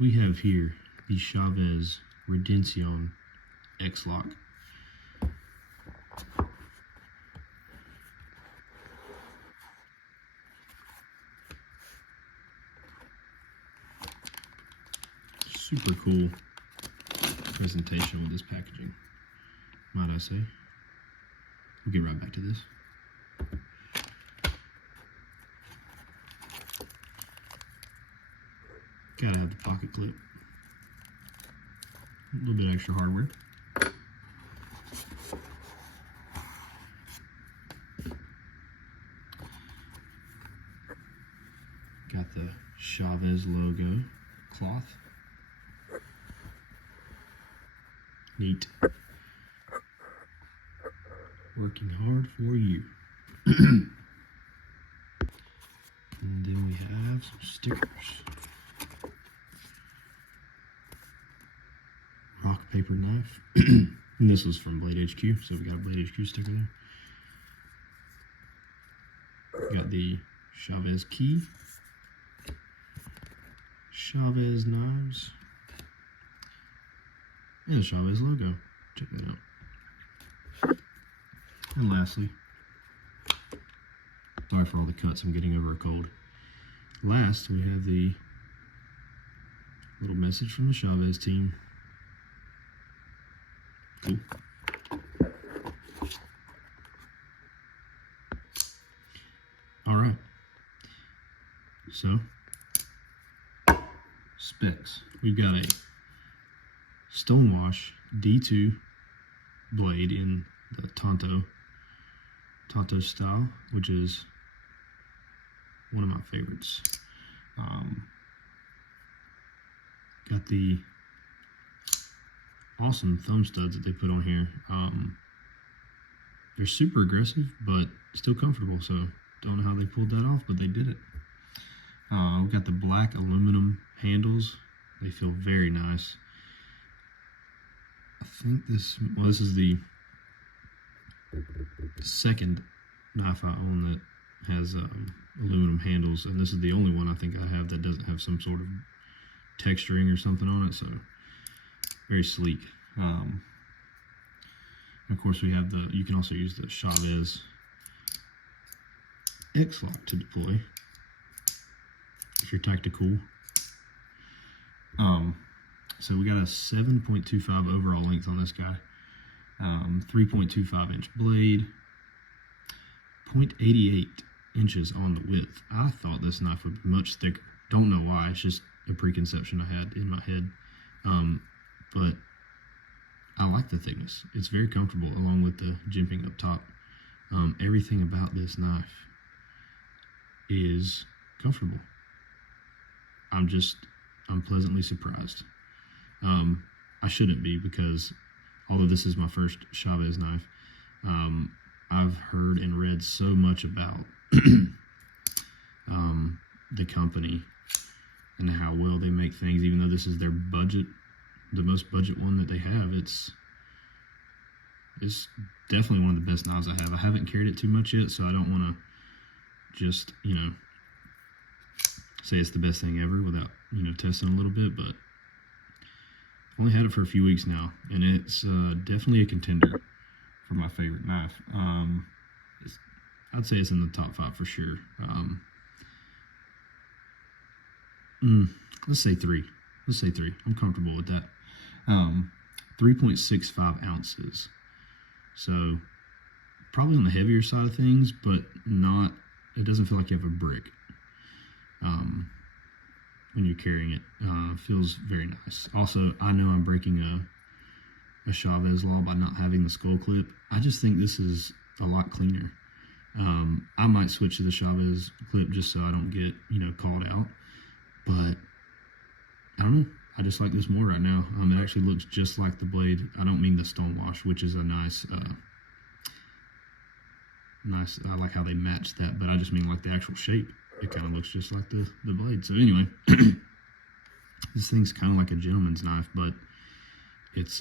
we have here the Chaves Redencion X-Lock. Super cool presentation with this packaging, might I say. We'll get right back to this. Gotta have the pocket clip. A little bit extra hardware. Got the Chaves logo cloth. Neat. Working hard for you. And then we have some stickers. Rock, paper, knife. And this was from Blade HQ, so we got a Blade HQ sticker there. Got the Chaves key. Chaves knives. And the Chaves logo. Check that out. And lastly, sorry for all the cuts, I'm getting over a cold. Last, we have the little message from the Chaves team. Cool. All right. So, specs. We've got a Stonewash D2 blade in the Tonto style, which is one of my favorites. Got the awesome thumb studs that they put on here. They're super aggressive, but still comfortable, so don't know how they pulled that off, but they did it. We've got the black aluminum handles. They feel very nice. I think this is the second knife I own that has aluminum handles, and this is the only one I think I have that doesn't have some sort of texturing or something on it, so very sleek. And of course we have you can also use the Chaves X-Lock to deploy if you're tactical. So we got a 7.25 overall length on this guy. 3.25 inch blade, 0.88 inches on the width. I thought this knife would be much thicker. Don't know why, it's just a preconception I had in my head. But I like the thickness. It's very comfortable along with the jimping up top. Everything about this knife is comfortable. I'm pleasantly surprised. I shouldn't be, because although this is my first Chaves knife, I've heard and read so much about the company and how well they make things, even though this is their budget, the most budget one that they have. It's definitely one of the best knives I have. I haven't carried it too much yet, so I don't want to just, say it's the best thing ever without, testing a little bit, but I've only had it for a few weeks now, and it's definitely a contender for my favorite knife. I'd say it's in the top 5 for sure. Let's say 3. I'm comfortable with that. 3.65 ounces. So probably on the heavier side of things, but it doesn't feel like you have a brick when you're carrying it. Feels very nice. Also, I know I'm breaking a Chaves law by not having the skull clip. I just think this is a lot cleaner. I might switch to the Chaves clip just so I don't get, called out. But I don't know. I just like this more right now. It actually looks just like the blade. I don't mean the Stonewash, which is a nice. I like how they match that, but I just mean like the actual shape. It kind of looks just like the blade. So anyway, this thing's kind of like a gentleman's knife, but it's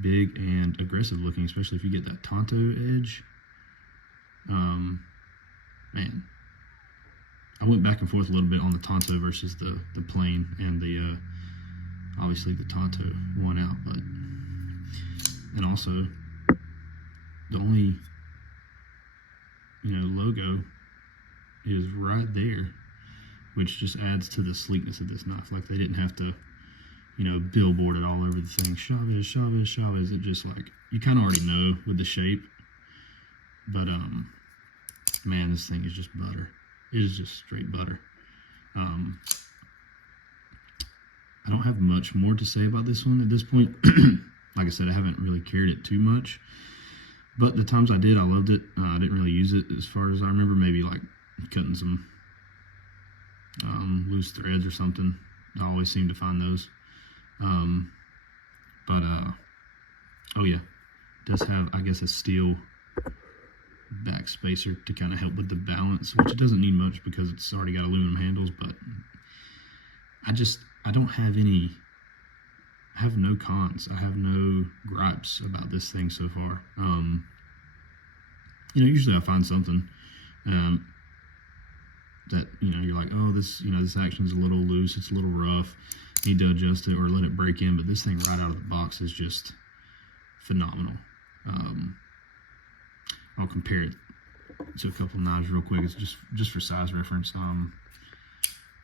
big and aggressive looking, especially if you get that Tonto edge. Man, I went back and forth a little bit on the Tonto versus the plain, and the obviously the Tonto won out, but and also the only logo is right there, which just adds to the sleekness of this knife. Like they didn't have to billboard it all over the thing. Chaves, Chaves, Chaves. It just like you kind of already know with the shape, but man, this thing is just butter. It is just straight butter. I don't have much more to say about this one at this point. Like I said, I haven't really carried it too much, but the times I did, I loved it. I didn't really use it as far as I remember, maybe like cutting some loose threads or something. I always seem to find those. Oh yeah, it does have, I guess, a steel back spacer to kind of help with the balance, which it doesn't need much because it's already got aluminum handles, but I don't have any, I have no cons. I have no gripes about this thing so far. Usually I find something that, you're like, oh, this action's a little loose, it's a little rough, need to adjust it or let it break in, but this thing right out of the box is just phenomenal. I'll compare it to a couple knives real quick. It's just for size reference.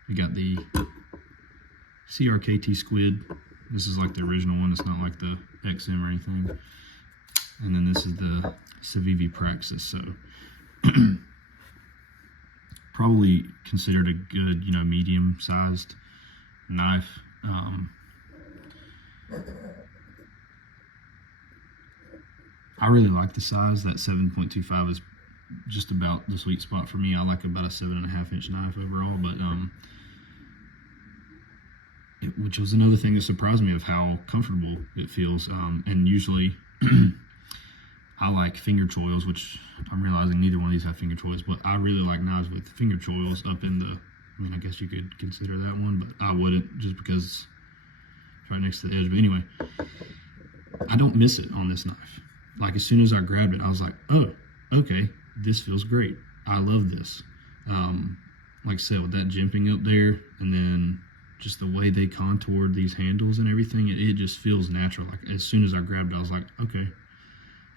We got the CRKT Squid. This is like the original one. It's not like the XM or anything. And then this is the Civivi Praxis. So probably considered a good, medium-sized knife. I really like the size. That 7.25 is just about the sweet spot for me. I like about a 7.5-inch knife overall, but which was another thing that surprised me of how comfortable it feels. And usually I like finger choils, which I'm realizing neither one of these have finger choils, but I really like knives with finger choils up in the, I guess you could consider that one, but I wouldn't just because it's right next to the edge. But anyway, I don't miss it on this knife. Like as soon as I grabbed it, I was like, oh, okay, this feels great. I love this. Like I said, with that jimping up there, and then just the way they contoured these handles and everything, it just feels natural. Like as soon as I grabbed it, I was like, okay,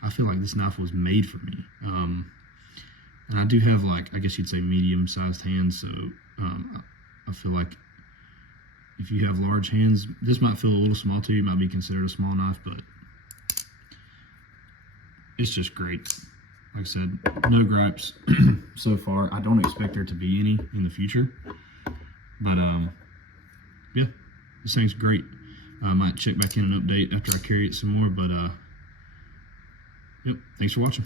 I feel like this knife was made for me. And I do have, like, I guess you'd say medium-sized hands, so I feel like if you have large hands, this might feel a little small to you. It might be considered a small knife, but it's just great. Like I said, no gripes so far. I don't expect there to be any in the future, but yeah, this thing's great. I might check back in and update after I carry it some more, but yep, thanks for watching.